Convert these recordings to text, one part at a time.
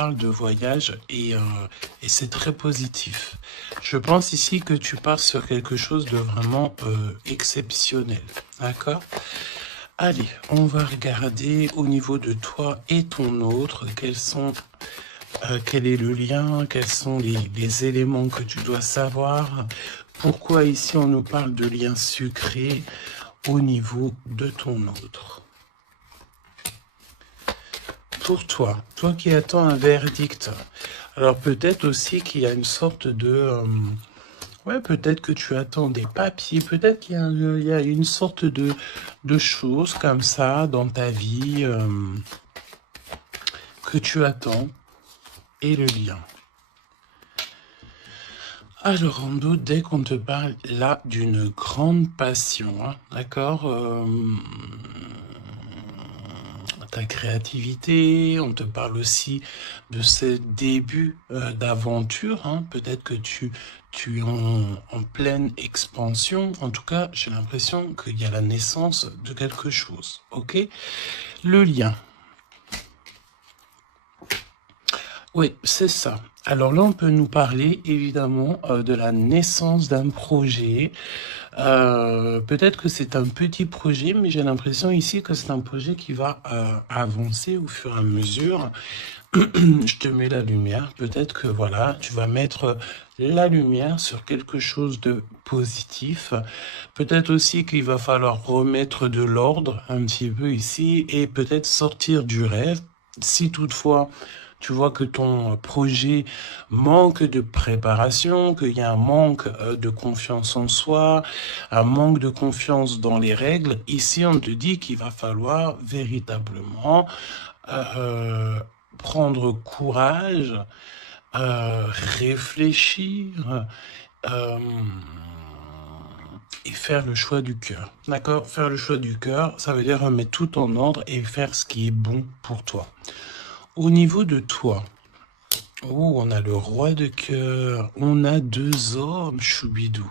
parle de voyage et c'est très positif. Je pense ici que tu pars sur quelque chose de vraiment exceptionnel. D'accord? Allez, on va regarder au niveau de toi et ton autre, quel est le lien, quels sont les éléments que tu dois savoir. Pourquoi ici on nous parle de lien sucré au niveau de ton autre. Pour toi qui attends un verdict, alors peut-être aussi qu'il y a une sorte de... ouais, peut-être que tu attends des papiers, peut-être qu'il y a une sorte de choses comme ça dans ta vie que tu attends et le lien. Alors, en doute, dès qu'on te parle là d'une grande passion, hein, d'accord, ta créativité, on te parle aussi de ce début d'aventure, hein, peut-être que tu es en pleine expansion, en tout cas, j'ai l'impression qu'il y a la naissance de quelque chose, ok? Le lien. Oui, c'est ça. Alors là, on peut nous parler évidemment de la naissance d'un projet. Peut-être que c'est un petit projet, mais j'ai l'impression ici que c'est un projet qui va avancer au fur et à mesure. Je te mets la lumière. Peut-être que voilà, tu vas mettre la lumière sur quelque chose de positif. Peut-être aussi qu'il va falloir remettre de l'ordre un petit peu ici et peut-être sortir du rêve. Si toutefois tu vois que ton projet manque de préparation, qu'il y a un manque de confiance en soi, un manque de confiance dans les règles, ici on te dit qu'il va falloir véritablement prendre courage, réfléchir et faire le choix du cœur. D'accord? Faire le choix du cœur, ça veut dire remettre tout en ordre et faire ce qui est bon pour toi. Au niveau de toi, oh, on a le roi de cœur, on a deux hommes, choubidou.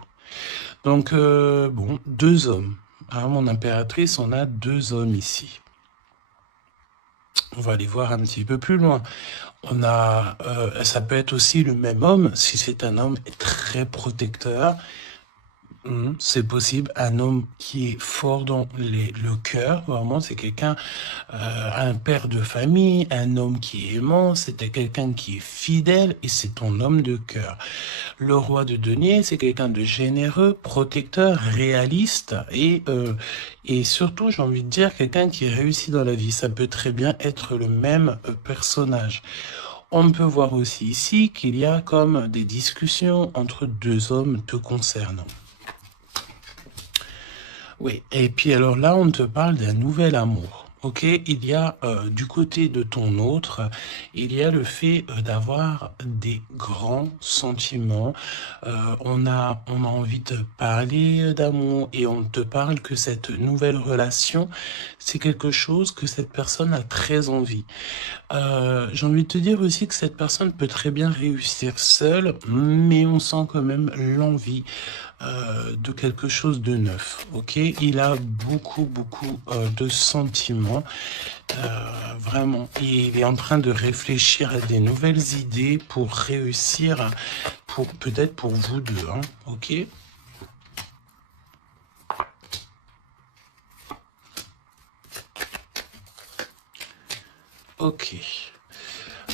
Donc, bon, deux hommes. Hein, mon impératrice, on a deux hommes ici. On va aller voir un petit peu plus loin. On a, ça peut être aussi le même homme, si c'est un homme très protecteur. C'est possible, un homme qui est fort dans le cœur, vraiment, c'est quelqu'un, un père de famille, un homme qui est aimant, c'était quelqu'un qui est fidèle et c'est ton homme de cœur. Le roi de denier, c'est quelqu'un de généreux, protecteur, réaliste et surtout, j'ai envie de dire, quelqu'un qui réussit dans la vie. Ça peut très bien être le même personnage. On peut voir aussi ici qu'il y a comme des discussions entre deux hommes te concernant. Oui, et puis alors là, on te parle d'un nouvel amour. Ok, il y a du côté de ton autre, il y a le fait d'avoir des grands sentiments. On a envie de parler d'amour et on te parle que cette nouvelle relation, c'est quelque chose que cette personne a très envie. J'ai envie de te dire aussi que cette personne peut très bien réussir seule, mais on sent quand même l'envie de quelque chose de neuf, ok? Il a beaucoup de sentiments, vraiment. Il est en train de réfléchir à des nouvelles idées pour réussir, peut-être pour vous deux, hein, ok? Ok.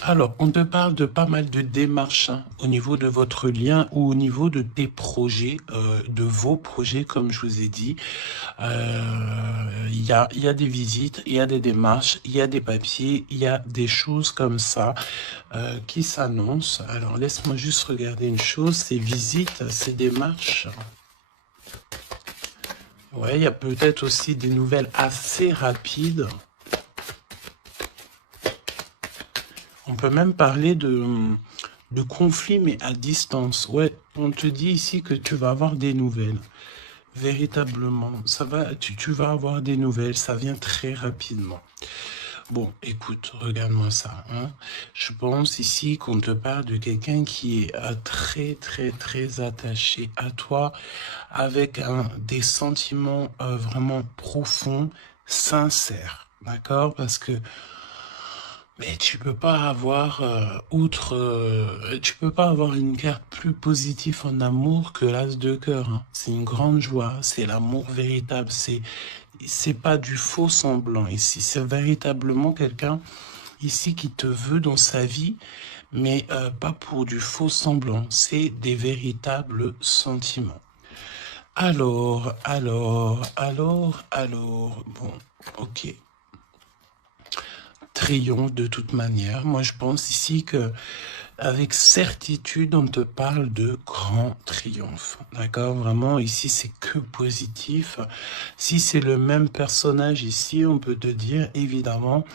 Alors, on te parle de pas mal de démarches hein, au niveau de votre lien ou au niveau de tes projets, de vos projets, comme je vous ai dit. Il y a des visites, il y a des démarches, il y a des papiers, il y a des choses comme ça qui s'annoncent. Alors, laisse-moi juste regarder une chose, ces visites, ces démarches. Ouais, il y a peut-être aussi des nouvelles assez rapides. On peut même parler de conflits, mais à distance. Ouais, on te dit ici que tu vas avoir des nouvelles. Véritablement, tu vas avoir des nouvelles, ça vient très rapidement. Bon, écoute, regarde-moi ça. Hein. Je pense ici qu'on te parle de quelqu'un qui est très attaché à toi, avec des sentiments vraiment profonds, sincères. D'accord? Parce que Mais tu peux pas avoir tu peux pas avoir une carte plus positive en amour que l'as de cœur, hein. C'est une grande joie, c'est l'amour véritable, c'est pas du faux semblant ici, c'est véritablement quelqu'un ici qui te veut dans sa vie, mais pas pour du faux semblant, c'est des véritables sentiments. Alors, bon, ok. Triomphe de toute manière. Moi, je pense ici que avec certitude, on te parle de grand triomphe. D'accord? Vraiment, ici, c'est que positif. Si c'est le même personnage ici, on peut te dire évidemment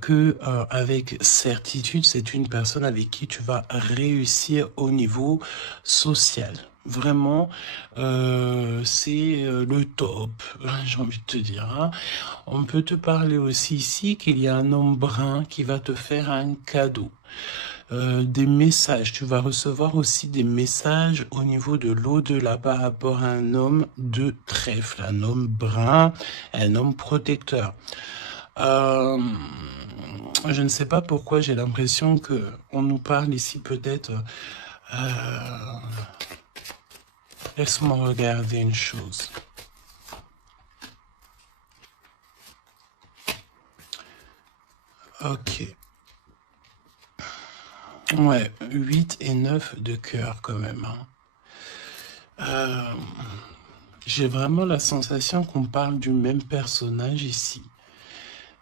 que avec certitude, c'est une personne avec qui tu vas réussir au niveau social. Vraiment, c'est le top, j'ai envie de te dire. Hein. On peut te parler aussi ici qu'il y a un homme brun qui va te faire un cadeau. Des messages, tu vas recevoir aussi des messages au niveau de l'au-delà par rapport à un homme de trèfle, un homme brun, un homme protecteur. Je ne sais pas pourquoi j'ai l'impression que on nous parle ici peut-être. Laisse-moi regarder une chose. Ok. Ouais, 8 et 9 de cœur quand même. Hein. J'ai vraiment la sensation qu'on parle du même personnage ici.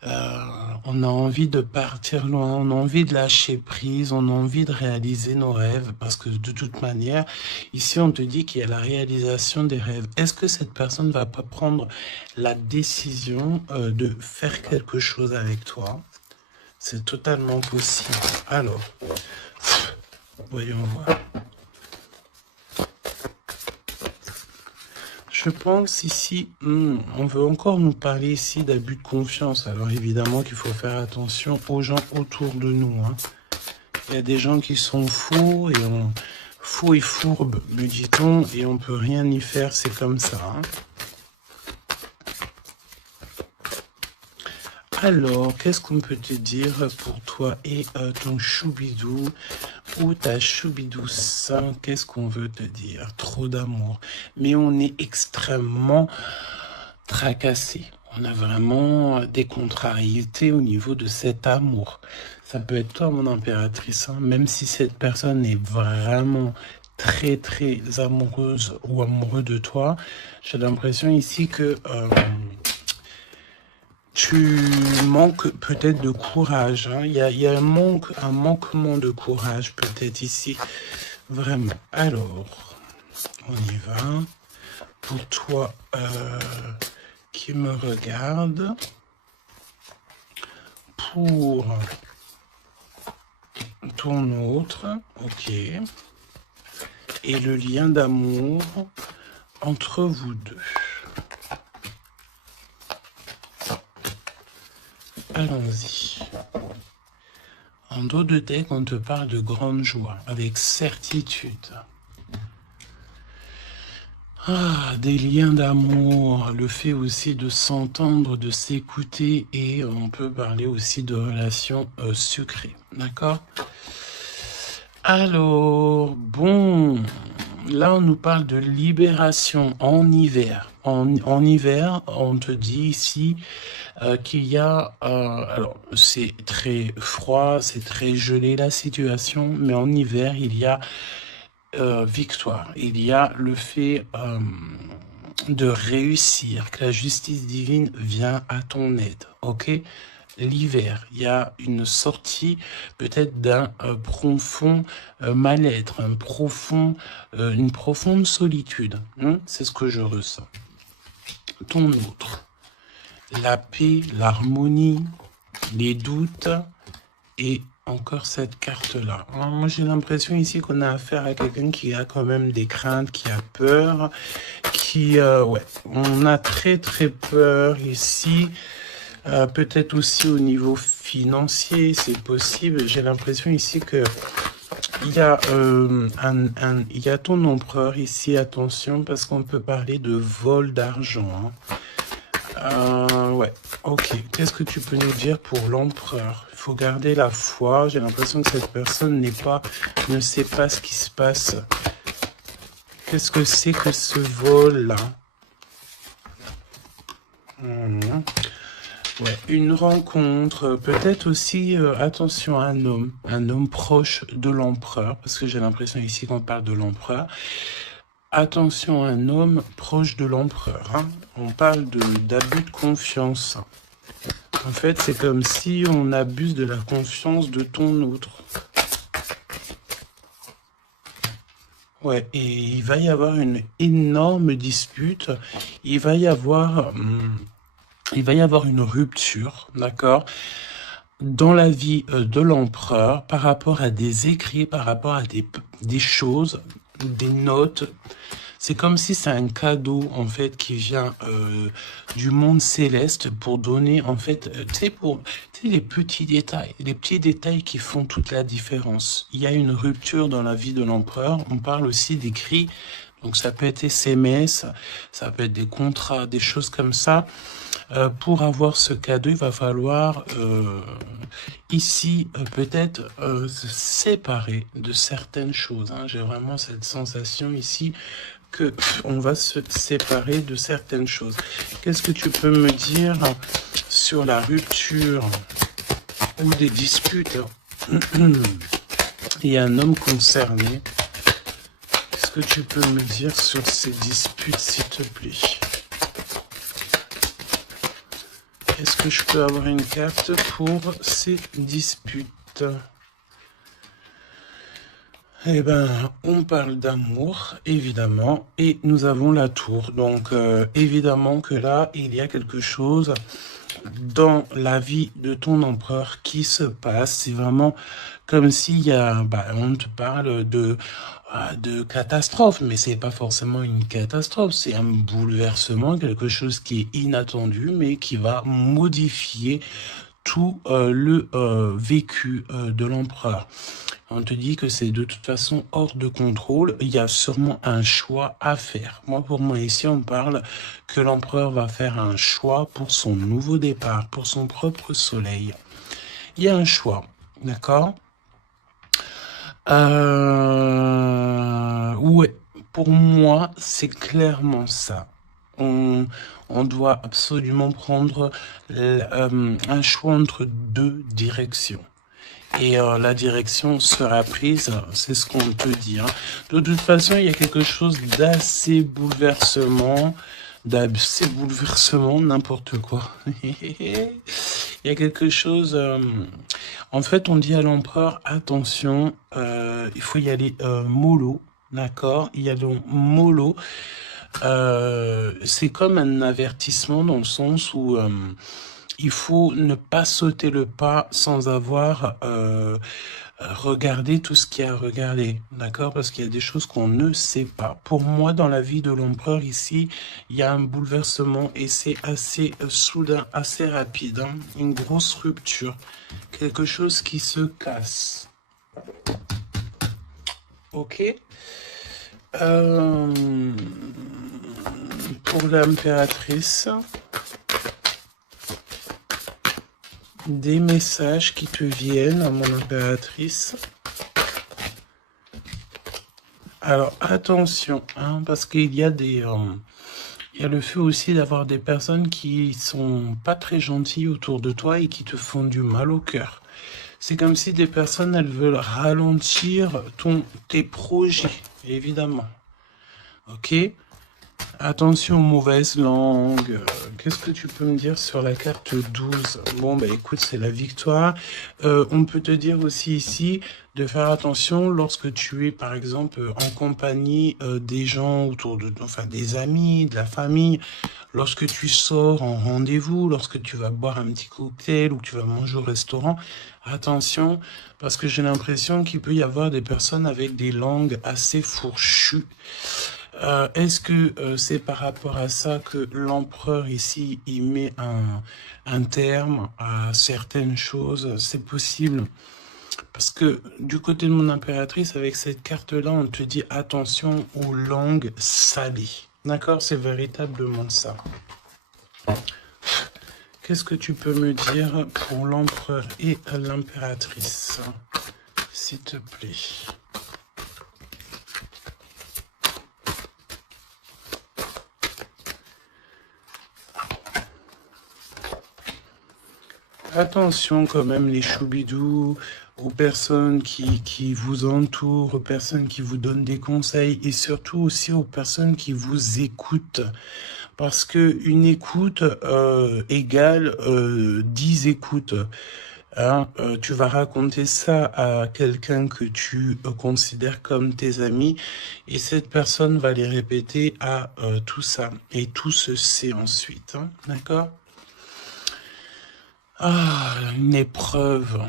On a envie de partir loin, on a envie de lâcher prise, on a envie de réaliser nos rêves, parce que de toute manière, ici on te dit qu'il y a la réalisation des rêves. Est-ce que cette personne ne va pas prendre la décision de faire quelque chose avec toi? C'est totalement possible. Alors, voyons voir. Je pense ici, on veut encore nous parler ici d'abus de confiance. Alors évidemment qu'il faut faire attention aux gens autour de nous. Hein. Il y a des gens qui sont fous et fourbes, me dit-on, et on peut rien y faire, c'est comme ça. Hein. Alors, qu'est-ce qu'on peut te dire pour toi et ton choubidou ou ta choubidouce? Qu'est-ce qu'on veut te dire? Trop d'amour. Mais on est extrêmement tracassé. On a vraiment des contrariétés au niveau de cet amour. Ça peut être toi, mon impératrice, hein, même si cette personne est vraiment très, très amoureuse ou amoureux de toi. J'ai l'impression ici que... tu manques peut-être de courage. Hein. Il y a un manquement de courage peut-être ici. Vraiment. Alors, on y va. Pour toi qui me regarde. Pour ton autre. Ok. Et le lien d'amour entre vous deux. Allons-y. En dos de deck, on te parle de grande joie, avec certitude. Ah, des liens d'amour, le fait aussi de s'entendre, de s'écouter, et on peut parler aussi de relations sucrées, d'accord? Alors, bon, là on nous parle de libération en hiver. En hiver, on te dit ici qu'il y a... alors, c'est très froid, c'est très gelé la situation, mais en hiver, il y a victoire. Il y a le fait de réussir, que la justice divine vient à ton aide, ok? L'hiver, il y a une sortie peut-être d'un profond mal-être, une profonde solitude. Hein? C'est ce que je ressens. Ton autre, la paix, l'harmonie, les doutes et encore cette carte-là. Moi, j'ai l'impression ici qu'on a affaire à quelqu'un qui a quand même des craintes, qui a peur, ouais, on a très très peur ici. Peut-être aussi au niveau financier, c'est possible. J'ai l'impression ici que il y a il y a ton empereur ici. Attention, parce qu'on peut parler de vol d'argent. Hein. Ouais, ok. Qu'est-ce que tu peux nous dire pour l'empereur? Il faut garder la foi. J'ai l'impression que cette personne ne sait pas ce qui se passe. Qu'est-ce que c'est que ce vol-là? Ouais, une rencontre, peut-être aussi, attention, un homme proche de l'empereur, parce que j'ai l'impression ici qu'on parle de l'empereur. Attention, un homme proche de l'empereur, hein. On parle d'abus de confiance. En fait, c'est comme si on abuse de la confiance de ton autre. Ouais, et il va y avoir une énorme dispute. Il va y avoir une rupture, d'accord, dans la vie de l'empereur par rapport à des écrits, par rapport à des choses, des notes. C'est comme si c'est un cadeau, en fait, qui vient du monde céleste pour donner, en fait, tu sais, les petits détails qui font toute la différence. Il y a une rupture dans la vie de l'empereur. On parle aussi d'écrits. Donc, ça peut être SMS, ça peut être des contrats, des choses comme ça. Pour avoir ce cadeau, il va falloir ici peut-être se séparer de certaines choses, hein. J'ai vraiment cette sensation ici que on va se séparer de certaines choses. Qu'est-ce que tu peux me dire sur la rupture ou des disputes? Il y a un homme concerné. Qu'est-ce que tu peux me dire sur ces disputes, s'il te plaît? Est-ce que je peux avoir une carte pour ces disputes? Eh ben, on parle d'amour, évidemment, et nous avons la tour. Donc, évidemment que là, il y a quelque chose dans la vie de ton empereur qui se passe. C'est vraiment comme s'il y a, on te parle de catastrophe, mais c'est pas forcément une catastrophe, c'est un bouleversement, quelque chose qui est inattendu, mais qui va modifier tout le vécu de l'empereur. On te dit que c'est de toute façon hors de contrôle. Il y a sûrement un choix à faire. Pour moi, ici, on parle que l'empereur va faire un choix pour son nouveau départ, pour son propre soleil. Il y a un choix, d'accord? Ouais, pour moi, c'est clairement ça. On doit absolument prendre un choix entre deux directions. Et la direction sera prise, c'est ce qu'on te dit, hein. De toute façon, il y a quelque chose d'assez bouleversement, n'importe quoi. Il y a quelque chose... en fait, on dit à l'empereur, attention, il faut y aller mollo, d'accord? Il y a donc mollo. C'est comme un avertissement dans le sens où... il faut ne pas sauter le pas sans avoir regardé tout ce qu'il y a à regarder, d'accord? Parce qu'il y a des choses qu'on ne sait pas. Pour moi, dans la vie de l'empereur ici, il y a un bouleversement et c'est assez soudain, assez rapide, hein? Une grosse rupture, quelque chose qui se casse. Ok. Pour l'impératrice... des messages qui te viennent à mon impératrice. Alors attention, hein, parce qu'il y a il y a le fait aussi d'avoir des personnes qui sont pas très gentilles autour de toi et qui te font du mal au cœur. C'est comme si des personnes, elles veulent ralentir tes projets, évidemment. Ok? Attention aux mauvaises langues. Qu'est-ce que tu peux me dire sur la carte 12? Bon, écoute, c'est la victoire. On peut te dire aussi ici de faire attention lorsque tu es, par exemple, en compagnie des gens autour de toi, enfin des amis, de la famille. Lorsque tu sors en rendez-vous, lorsque tu vas boire un petit cocktail ou que tu vas manger au restaurant, attention, parce que j'ai l'impression qu'il peut y avoir des personnes avec des langues assez fourchues. Est-ce que c'est par rapport à ça que l'empereur ici, il met un terme à certaines choses? C'est possible. Parce que du côté de mon impératrice, avec cette carte-là, on te dit attention aux langues salées. D'accord? C'est véritablement ça. qu'est-ce que tu peux me dire pour l'empereur et l'impératrice, s'il te plaît? Attention quand même les choubidous, aux personnes qui vous entourent, aux personnes qui vous donnent des conseils et surtout aussi aux personnes qui vous écoutent. Parce que une écoute égale 10 écoutes. Hein, tu vas raconter ça à quelqu'un que tu considères comme tes amis et cette personne va les répéter à tout ça. Et tout se sait ensuite. Hein, d'accord? Ah, une épreuve.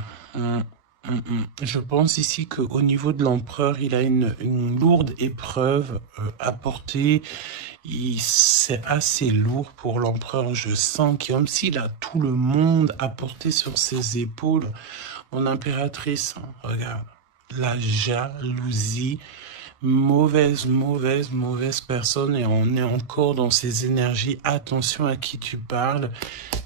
Je pense ici qu'au niveau de l'empereur, il a une lourde épreuve à porter. C'est assez lourd pour l'empereur. Je sens comme s'il a tout le monde à porter sur ses épaules. Mon impératrice, hein, regarde, la jalousie. Mauvaise personne et on est encore dans ces énergies. Attention à qui tu parles.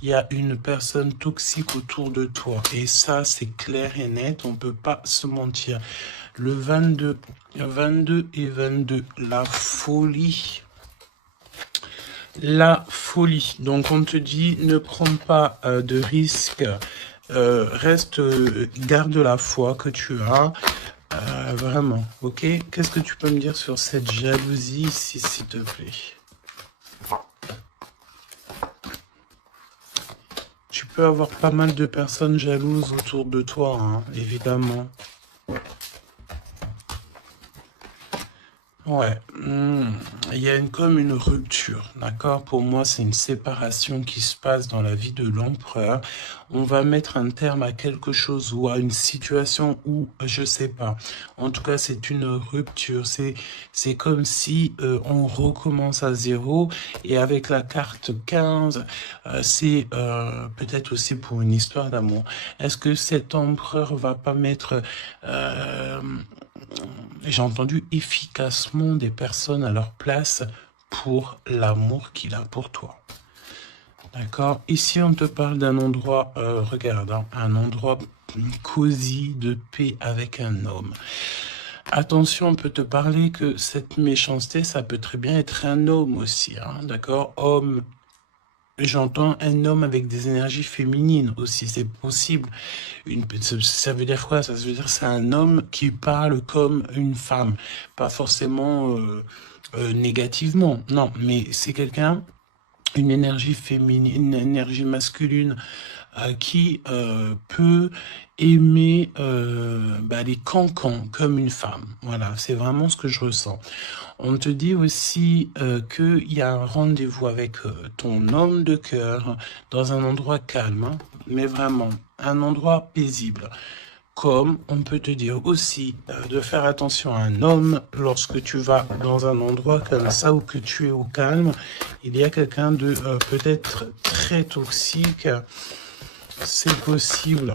Il y a une personne toxique autour de toi. Et ça, c'est clair et net. On ne peut pas se mentir. Le 22 et 22, la folie. La folie. Donc, on te dit, ne prends pas de risques. Reste, garde la foi que tu as. Vraiment, ok? Qu'est-ce que tu peux me dire sur cette jalousie ici, s'il te plaît? Tu peux avoir pas mal de personnes jalouses autour de toi, hein, évidemment. Ouais, il y a comme une rupture, d'accord? Pour moi, c'est une séparation qui se passe dans la vie de l'empereur. On va mettre un terme à quelque chose ou à une situation où, je sais pas. En tout cas, c'est une rupture. C'est comme si on recommence à zéro. Et avec la carte 15, c'est peut-être aussi pour une histoire d'amour. Est-ce que cet empereur va pas mettre... j'ai entendu efficacement des personnes à leur place pour l'amour qu'il a pour toi. D'accord? Ici, on te parle d'un endroit, regarde, hein, un endroit cosy, de paix avec un homme. Attention, on peut te parler que cette méchanceté, ça peut très bien être un homme aussi, hein, d'accord? Homme. J'entends un homme avec des énergies féminines aussi, c'est possible. Ça veut dire quoi? Ça veut dire c'est un homme qui parle comme une femme, pas forcément négativement, non, mais c'est quelqu'un, une énergie féminine, une énergie masculine qui peut aimer les cancans comme une femme. Voilà, c'est vraiment ce que je ressens. On te dit aussi qu'il y a un rendez-vous avec ton homme de cœur dans un endroit calme, hein, mais vraiment un endroit paisible. Comme on peut te dire aussi de faire attention à un homme lorsque tu vas dans un endroit comme ça où que tu es au calme. Il y a quelqu'un de peut-être très toxique. C'est possible.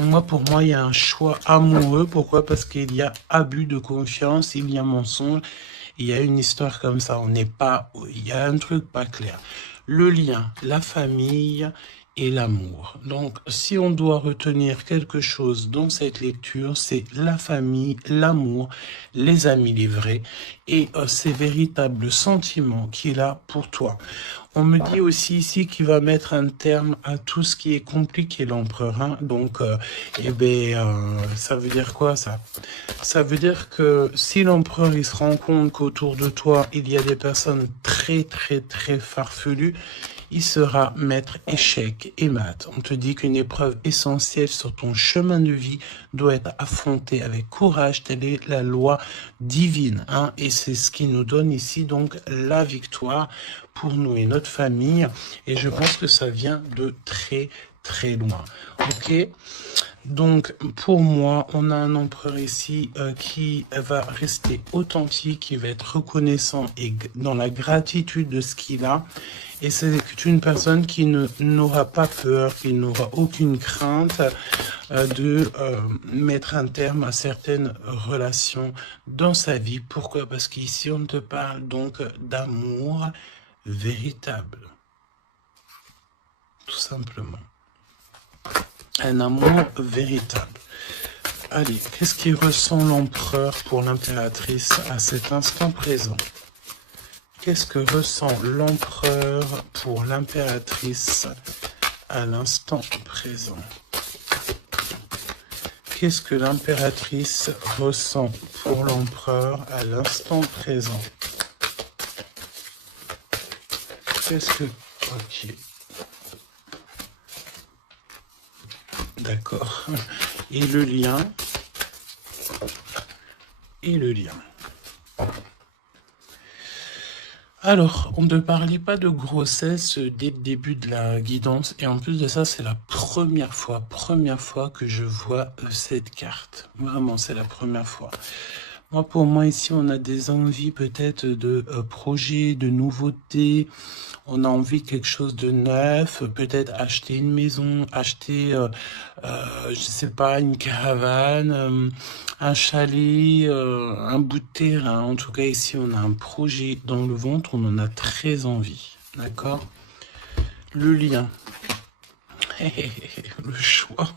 Moi, pour moi, il y a un choix amoureux. Pourquoi? Parce qu'il y a abus de confiance, il y a mensonge, il y a une histoire comme ça. On n'est pas, il y a un truc pas clair. Le lien, la famille et l'amour. Donc, si on doit retenir quelque chose dans cette lecture, c'est la famille, l'amour, les amis, les vrais, et ces véritables sentiments qu'il a pour toi. On me dit aussi ici qu'il va mettre un terme à tout ce qui est compliqué, l'empereur. Hein. Donc, ça veut dire quoi, ça? Ça veut dire que si l'empereur, il se rend compte qu'autour de toi, il y a des personnes très farfelues, il sera maître échec et mat. On te dit qu'une épreuve essentielle sur ton chemin de vie doit être affrontée avec courage. Telle est la loi divine. Hein, et c'est ce qui nous donne ici donc la victoire pour nous et notre famille. Et je pense que ça vient de très loin. Ok? Donc, pour moi, on a un empereur ici qui va rester authentique, qui va être reconnaissant et dans la gratitude de ce qu'il a. Et c'est une personne qui n'aura pas peur, qui n'aura aucune crainte de mettre un terme à certaines relations dans sa vie. Pourquoi? Parce qu'ici, on te parle donc d'amour véritable. tout simplement. Un amour véritable. Allez, qu'est-ce qui ressent l'empereur pour l'impératrice à cet instant présent? Qu'est-ce que ressent l'empereur pour l'impératrice à l'instant présent? Qu'est-ce que l'impératrice ressent pour l'empereur à l'instant présent? Qu'est-ce que... Ok. D'accord. Et le lien? Et le lien. Alors, on ne parlait pas de grossesse dès le début de la guidance. Et en plus de ça, c'est la première fois que je vois cette carte. Vraiment, c'est la première fois. Moi, pour moi, ici, on a des envies peut-être de projets, de nouveautés. On a envie de quelque chose de neuf, peut-être acheter une maison, acheter, je sais pas, une caravane, un chalet, un bout de terrain. En tout cas, ici, on a un projet dans le ventre, on en a très envie. D'accord? Le lien. Le choix.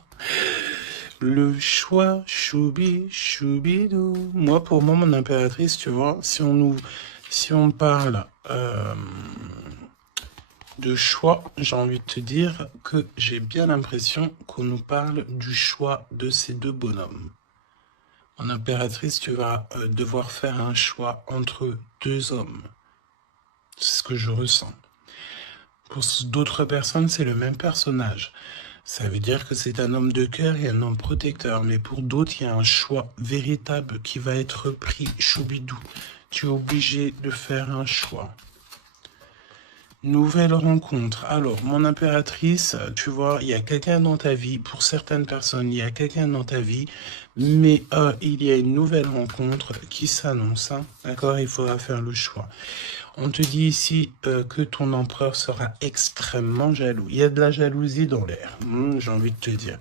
Le choix, choubi, choubidou. Moi, pour moi, mon impératrice, tu vois, si on parle de choix, j'ai envie de te dire que j'ai bien l'impression qu'on nous parle du choix de ces deux bonhommes. Mon impératrice, tu vas devoir faire un choix entre deux hommes. C'est ce que je ressens. Pour d'autres personnes, c'est le même personnage. Ça veut dire que c'est un homme de cœur et un homme protecteur. Mais pour d'autres, il y a un choix véritable qui va être pris. Choubidou, tu es obligé de faire un choix. Nouvelle rencontre. Alors, mon impératrice, tu vois, il y a quelqu'un dans ta vie. Pour certaines personnes, il y a quelqu'un dans ta vie. Mais il y a une nouvelle rencontre qui s'annonce. Hein, d'accord? Il faudra faire le choix. On te dit ici que ton empereur sera extrêmement jaloux. Il y a de la jalousie dans l'air, j'ai envie de te dire.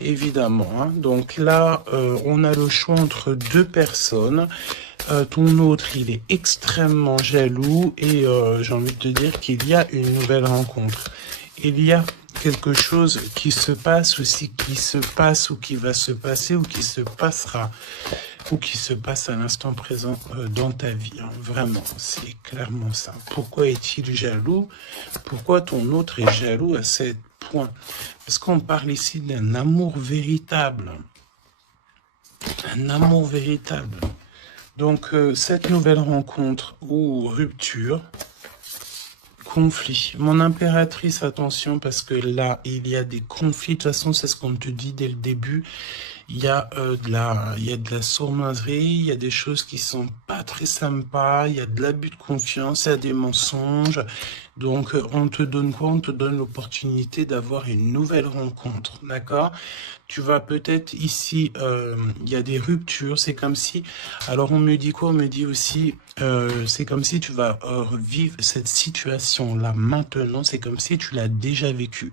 Évidemment. Hein. Donc là, on a le choix entre deux personnes. Ton autre, il est extrêmement jaloux et j'ai envie de te dire qu'il y a une nouvelle rencontre. Il y a quelque chose qui se passe aussi, qui se passe ou qui va se passer ou qui se passera ou qui se passe à l'instant présent dans ta vie. Hein. Vraiment, c'est clairement ça. Pourquoi est-il jaloux? Pourquoi ton autre est jaloux à ce point? Parce qu'on parle ici d'un amour véritable. Un amour véritable. Donc, cette nouvelle rencontre ou rupture, conflit. Mon impératrice, attention, parce que là, il y a des conflits. De toute façon, c'est ce qu'on te dit dès le début. Il y a de la sournoiserie, il y a des choses qui sont pas très sympas, il y a de l'abus de confiance, il y a des mensonges. Donc, on te donne quoi? On te donne l'opportunité d'avoir une nouvelle rencontre, d'accord? Tu vas peut-être ici, il y a des ruptures, c'est comme si... Alors, on me dit quoi? On me dit aussi, c'est comme si tu vas vivre cette situation-là maintenant, c'est comme si tu l'as déjà vécue.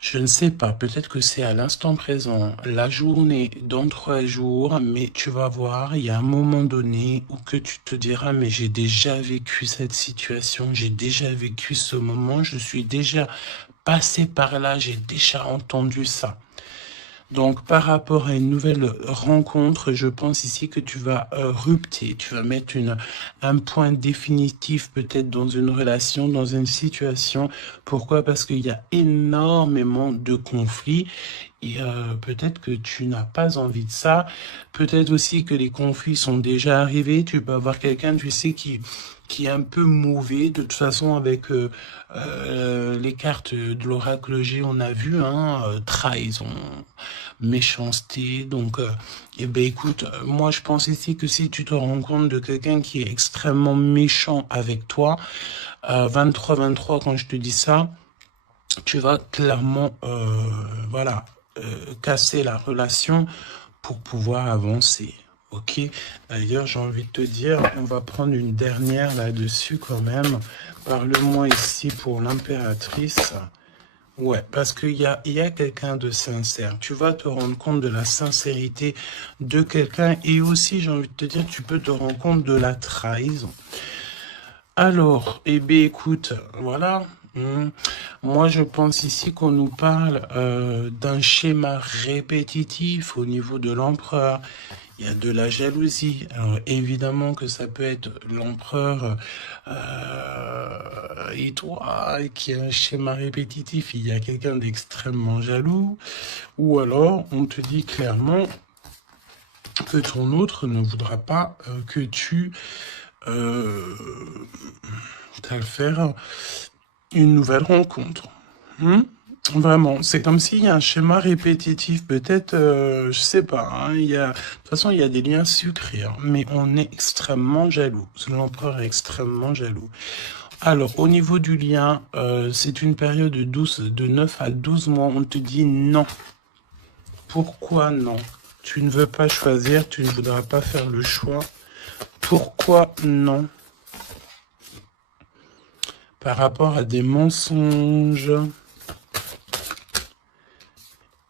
Je ne sais pas, peut-être que c'est à l'instant présent, la journée, dans 3 jours, mais tu vas voir, il y a un moment donné où que tu te diras, mais j'ai déjà vécu cette situation, j'ai déjà vécu ce moment, je suis déjà passé par là, j'ai déjà entendu ça. Donc, par rapport à une nouvelle rencontre, je pense ici que tu vas rupter, tu vas mettre un point définitif peut-être dans une relation, dans une situation. Pourquoi? Parce qu'il y a énormément de conflits et peut-être que tu n'as pas envie de ça. Peut-être aussi que les conflits sont déjà arrivés. Tu peux avoir quelqu'un, tu sais, qui est un peu mauvais. De toute façon, avec les cartes de l'oracle G, on a vu, hein, trahison, méchanceté. Donc, eh ben, écoute, moi, je pense ici que si tu te rends compte de quelqu'un qui est extrêmement méchant avec toi, 23-23, quand je te dis ça, tu vas clairement, voilà, casser la relation pour pouvoir avancer. Ok, d'ailleurs, j'ai envie de te dire, on va prendre une dernière là-dessus quand même. Parle-moi ici pour l'impératrice. Ouais, parce qu'il y a quelqu'un de sincère. Tu vas te rendre compte de la sincérité de quelqu'un et aussi, j'ai envie de te dire, tu peux te rendre compte de la trahison. Alors, eh bien, écoute, voilà, Hmm. Moi, je pense ici qu'on nous parle d'un schéma répétitif au niveau de l'empereur. Il y a de la jalousie. Alors évidemment que ça peut être l'empereur et toi qui a un schéma répétitif. Il y a quelqu'un d'extrêmement jaloux. Ou alors on te dit clairement que ton autre ne voudra pas que tu t'as faire une nouvelle rencontre. Hmm. Vraiment, c'est comme s'il y a un schéma répétitif, peut-être, je sais pas, hein, de toute façon, il y a des liens sucrés, hein, mais on est extrêmement jaloux. L'empereur est extrêmement jaloux. Alors, au niveau du lien, c'est une période de 9 à 12 mois. On te dit non. Pourquoi non? Tu ne veux pas choisir, tu ne voudras pas faire le choix. Pourquoi non? Par rapport à des mensonges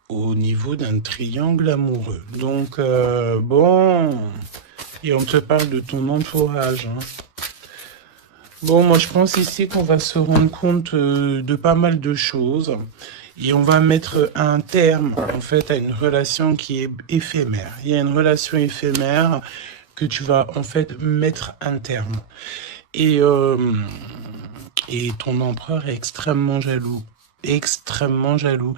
au niveau d'un triangle amoureux. Donc, bon, et on te parle de ton entourage. Hein. Bon, moi je pense ici qu'on va se rendre compte de pas mal de choses et on va mettre un terme en fait à une relation qui est éphémère. Il y a une relation éphémère que tu vas en fait mettre un terme. Et ton empereur est extrêmement jaloux. Extrêmement jaloux.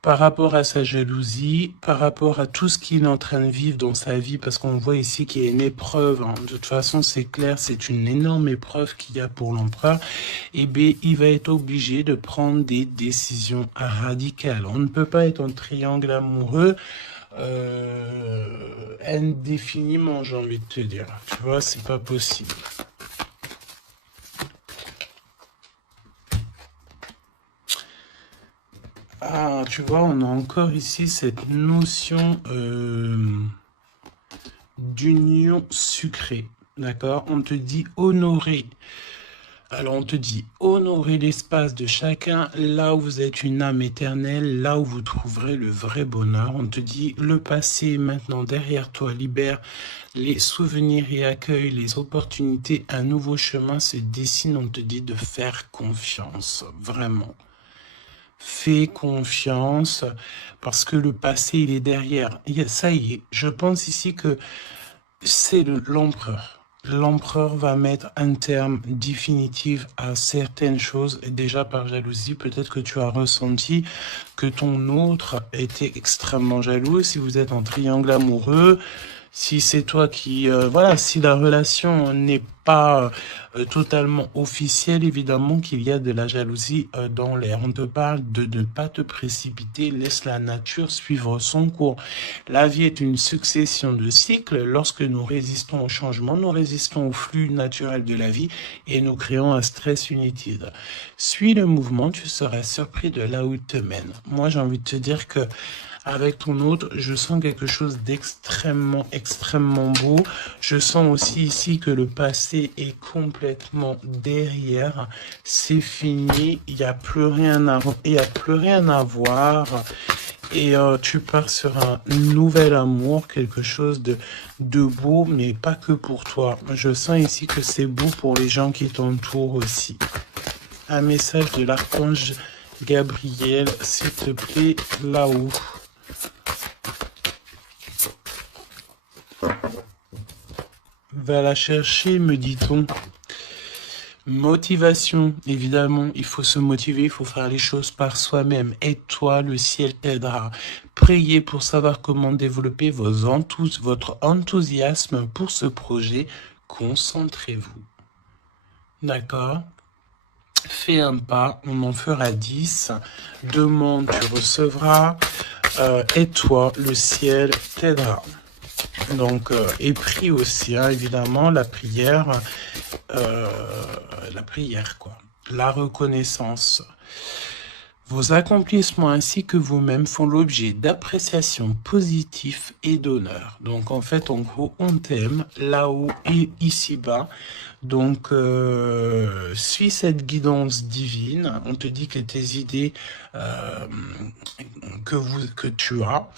Par rapport à sa jalousie, par rapport à tout ce qu'il est en train de vivre dans sa vie, parce qu'on voit ici qu'il y a une épreuve. Hein. De toute façon, c'est clair, c'est une énorme épreuve qu'il y a pour l'empereur. Eh bien, il va être obligé de prendre des décisions radicales. On ne peut pas être en triangle amoureux indéfiniment, j'ai envie de te dire. Tu vois, c'est pas possible. Ah, tu vois, on a encore ici cette notion d'union sucrée, d'accord? On te dit honorer. Alors on te dit honorer l'espace de chacun, là où vous êtes une âme éternelle, là où vous trouverez le vrai bonheur. On te dit le passé est maintenant derrière toi, libère les souvenirs et accueille les opportunités. Un nouveau chemin se dessine, on te dit de faire confiance, vraiment. Fais confiance parce que le passé, il est derrière. Ça y est, je pense ici que c'est l'empereur. L'empereur va mettre un terme définitif à certaines choses. Déjà par jalousie, peut-être que tu as ressenti que ton autre était extrêmement jaloux. Si vous êtes en triangle amoureux, si c'est toi qui... voilà, si la relation n'est pas totalement officielle, évidemment qu'il y a de la jalousie dans l'air. On te parle de ne pas te précipiter, laisse la nature suivre son cours. La vie est une succession de cycles. Lorsque nous résistons au changement, nous résistons au flux naturel de la vie et nous créons un stress inutile. Suis le mouvement, tu seras surpris de là où il te mène. Moi, j'ai envie de te dire que avec ton autre, je sens quelque chose d'extrêmement, extrêmement beau. Je sens aussi ici que le passé est complètement derrière. C'est fini. Il n'y a plus rien à, il y a plus rien à voir. Et tu pars sur un nouvel amour, quelque chose de beau, mais pas que pour toi. Je sens ici que c'est beau pour les gens qui t'entourent aussi. Un message de l'archange Gabriel, s'il te plaît, là-haut. Va la chercher, me dit-on. Motivation, évidemment, il faut se motiver, il faut faire les choses par soi-même. Aide-toi, le ciel t'aidera. Priez pour savoir comment développer votre enthousiasme pour ce projet. Concentrez-vous. D'accord? Fais un pas, on en fera 10. Demande, tu recevras. Aide-toi, le ciel t'aidera. Donc, et prie aussi, hein, évidemment, la prière, quoi. La reconnaissance. Vos accomplissements ainsi que vous-même font l'objet d'appréciation positive et d'honneur. Donc, en fait, en gros, on t'aime là-haut et ici-bas. Donc, suis cette guidance divine. On te dit que tes idées que tu as,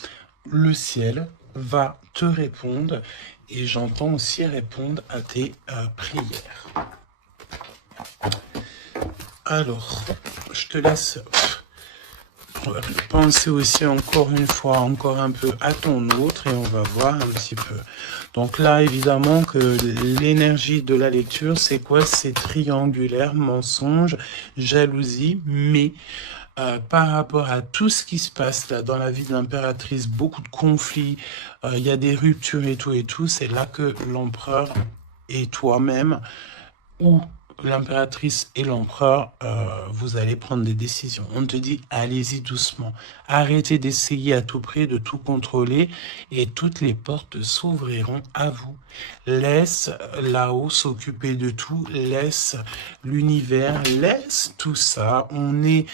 le ciel va te répondre et j'entends aussi répondre à tes prières. Alors, je te laisse penser aussi encore une fois, encore un peu à ton autre et on va voir un petit peu. Donc là, évidemment que l'énergie de la lecture, c'est quoi? C'est triangulaire, mensonge, jalousie, mais par rapport à tout ce qui se passe là dans la vie de l'impératrice, beaucoup de conflits, il y a des ruptures et tout, c'est là que l'empereur et toi-même, ou l'impératrice et l'empereur, vous allez prendre des décisions. On te dit, allez-y doucement. Arrêtez d'essayer à tout prix de tout contrôler et toutes les portes s'ouvriront à vous. Laisse là-haut s'occuper de tout. Laisse l'univers, laisse tout ça. On est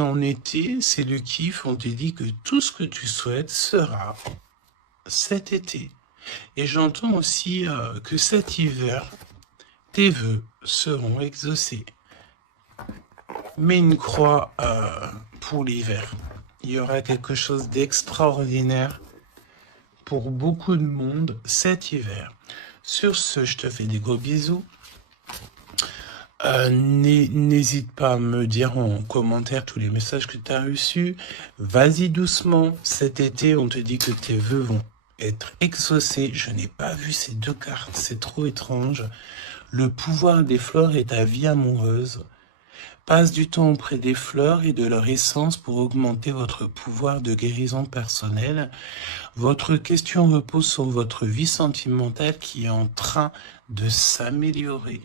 en été, c'est le kiff. On te dit que tout ce que tu souhaites sera cet été. Et j'entends aussi que cet hiver, tes vœux seront exaucés. Mets une croix pour l'hiver. Il y aura quelque chose d'extraordinaire pour beaucoup de monde cet hiver. Sur ce, je te fais des gros bisous. N'hésite pas à me dire en commentaire tous les messages que tu as reçus. Vas-y doucement. Cet été, on te dit que tes vœux vont être exaucés. Je n'ai pas vu ces deux cartes. C'est trop étrange. Le pouvoir des fleurs est ta vie amoureuse. Passe du temps auprès des fleurs et de leur essence pour augmenter votre pouvoir de guérison personnelle. Votre question repose sur votre vie sentimentale qui est en train de s'améliorer.